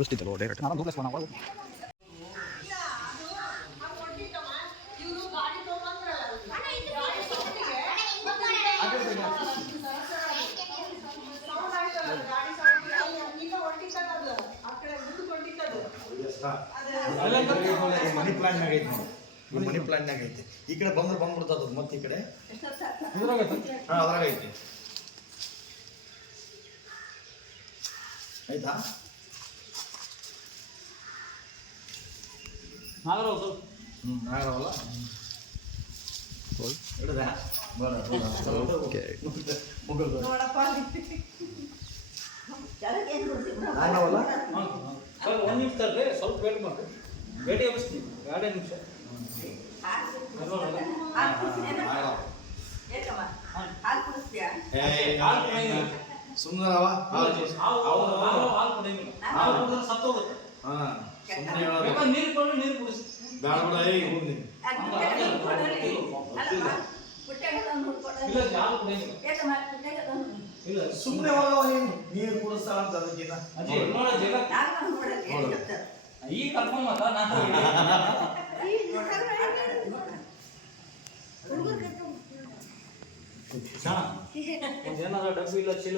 ಬಸ್ತಿತ್ತಲ್ಲ direct ನಾನು ದೂರ ಮನಿ ಪ್ಲಾಂಟ್ನಾಗ ಐತಿ ನೋಡಿ, ಮನಿ ಪ್ಲಾಂಟ್ನಾಗ ಐತಿ. ಈ ಕಡೆ ಬಂದ್ಬಿಡ್ತದ ಮತ್ತೆ ಈ ಕಡೆ ಅದ್ರಾಗ ಐತಿ. ಆಯ್ತಾ ನಾಗರವಲ್ಲ ಹಿಡ್ದ ನಾಗರವಲ್ಲ ಒಂದು ನಿಮಿಷ ತರ್ರಿ, ಸ್ವಲ್ಪ ವೇಟ್ ಮಾಡಿ. ವೇಟ್ ಎಬ್ಬಿಸ್ತೀನಿ 2 ನಿಮಿಷ. ಸುಂದರವ ಸತ್ತೋಗುತ್ತೆ. ನೀರು ಕೊಡು, ನೀರು ಕುಡಿಸಿ. ಬೇಡ ಬೇಡ ಇಲ್ಲ ಸುಮ್ಮನೆ ನೀರು ಕುಡಿಸ್ತಾಳ ಅಂತ ಅದಕ್ಕಿಂತ ಈಗ ಕರ್ಕೊಂಡ್ ಮತ್ತ ನಾನು ಏನಾರ ಡಬ್ಬಿ ಇಲ್ಲ ಚೀಲ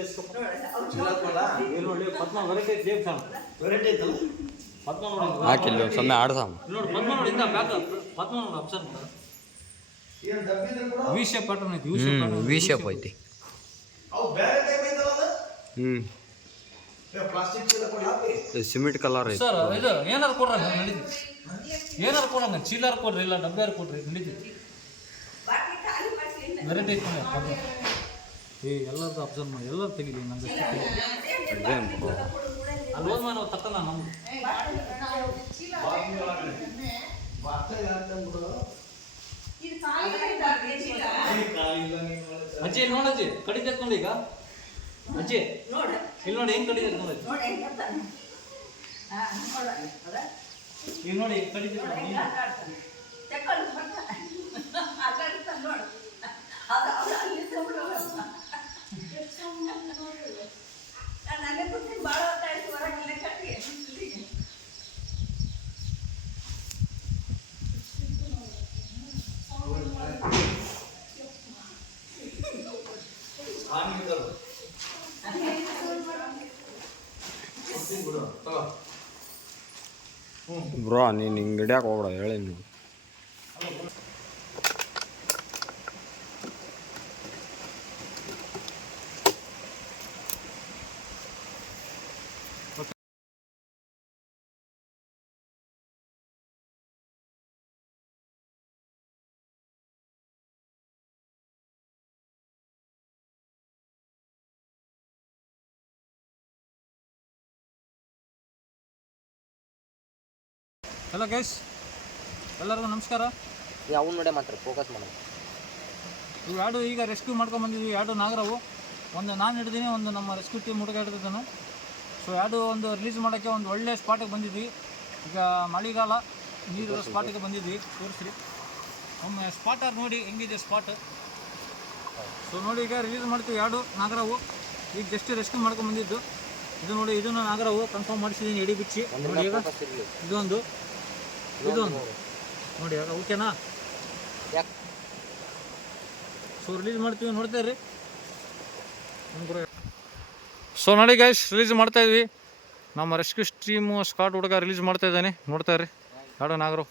ನೋಡಿ. ಪದ್ಮ ವೆರೈಟಿ ಐತಿ ದೇವ್ ವೆರೈಟಿ ಐತಲ್ಲ. ಪದ್ಮ ನೋಡಿ ಹಾಕಿಲ್ಲ ಸೊನ್ನೆ ಆಡ್ಸಾಮ ನೋಡಿ. ಪದ್ಮ ನೋಡಿ ಇಂದ ಬ್ಯಾಕ್ ಪದ್ಮ ನೋಡಿ ಅಬ್ಸರ್ವ್ ಮಾಡ. ವಿ ಶೇಪ್ ಪ್ಯಾಟರ್ನ್ ಐತಿ. ವಿ ಶೇಪ್ ಐತಿ. ಸಿಮೆಂಟ್ ಕಲರ್ ಐತಿ ಸರ್. ಇದು ಏನಾರು ಕೊಡ್ರಿ ನಡೀತಿ. ಏನಾರು ಕೊಡಂಗ ಚೀಲಾರು ಕೊಡ್ರಿ, ಇಲ್ಲ ಡಬ್ಬ್ಯಾರು ಕೊಡ್ರಿ ನಡೀತಿ. ವೆರೈಟಿ ಐತಿ ನೋಡಿ. ಎಲ್ಲರದ್ದು ಅಬ್ಸರ್ವ್ ಮಾಡಿ, ಎಲ್ಲರೂ ತೆಗಿಲಿ. ನಂಗೆ ಅಲ್ಲಿ ಹೋದ್ಮ ನಾವು ತಕ್ಕಲ್ಲ ನಮ್ದು. ಅಜ್ಜಿ ನೋಡಜ್ಜಿ ಕಡಿತೈತೆ ನೋಡಿ. ಈಗ ಅಜ್ಜಿ ಇಲ್ಲಿ ನೋಡಿ ಹೆಂಗ್ ಕಡಿತೈತೆ ನೋಡಿ. ಈಗ ನೋಡಿ ಕಡಿತೈತೆ. ಬ್ರೋ ನೀನು ಹಿಂಗೆ ಹಿಡಿಯಕ್ಕೆ ಹೋಗ್ಬೇಡ, ಹೇಳಿ ನೀವು. ಹಲೋ ಗೈಸ್, ಎಲ್ಲರಿಗೂ ನಮಸ್ಕಾರ. ಅವನು ನೋಡೇ ಮಾತ್ರ ಫೋಕಸ್ ಮಾಡೋದು. ಇವು ಎರಡು ಈಗ ರೆಸ್ಕ್ಯೂ ಮಾಡ್ಕೊಂಬಂದಿದ್ವಿ. ಎರಡು ನಾಗರವು, ಒಂದು ನಾನು ಹಿಡ್ದೀನಿ, ಒಂದು ನಮ್ಮ ರೆಸ್ಕ್ಯೂ ಟೀಮ್ ಹುಡುಗ ಹಿಡ್ದಿದ್ದಾನೆ. ಸೊ ಎರಡು ಒಂದು ರಿಲೀಸ್ ಮಾಡೋಕ್ಕೆ ಒಂದು ಒಳ್ಳೆ ಸ್ಪಾಟಿಗೆ ಬಂದಿದ್ವಿ. ಈಗ ಮಳೆಗಾಲ, ನೀರಿರೋ ಸ್ಪಾಟಿಗೆ ಬಂದಿದ್ವಿ. ತೋರಿಸ್ರಿ ಒಮ್ಮೆ ಸ್ಪಾಟರ್ ನೋಡಿ ಹೆಂಗಿದೆ ಸ್ಪಾಟ್. ಸೊ ನೋಡಿ ಈಗ ರಿಲೀಸ್ ಮಾಡ್ತೀವಿ. ಎರಡು ನಾಗರವು ಈಗ ಜಸ್ಟ್ ರೆಸ್ಕ್ಯೂ ಮಾಡ್ಕೊಂಬಂದಿದ್ದು. ಇದು ನೋಡಿ, ಇದನ್ನು ನಾಗರವು ಕನ್ಫರ್ಮ್ ಮಾಡಿಸಿದ್ದೀನಿ ಎಡಿ ಬಿಚ್ಚಿ. ನೋಡಿ ಈಗ ಇದೊಂದು ನೋಡಿ. ಆಗ ಓಕೆನಾ? ಸೊ ರಿಲೀಸ್ ಮಾಡ್ತೀವಿ, ನೋಡ್ತಾ ಇರ್ರಿ. ಸೊ ನೋಡಿ ಗೈಸ್, ರಿಲೀಸ್ ಮಾಡ್ತಾಯಿದ್ವಿ. ನಮ್ಮ ರೆಸ್ಕ್ಯೂ ಟೀಮು ಸ್ಕಾಟ್ ಹುಡುಗ ರಿಲೀಸ್ ಮಾಡ್ತಾ ಇದ್ದಾನೆ, ನೋಡ್ತಾ ಇರ್ರಿ. ಎರಡು ನಾಗರು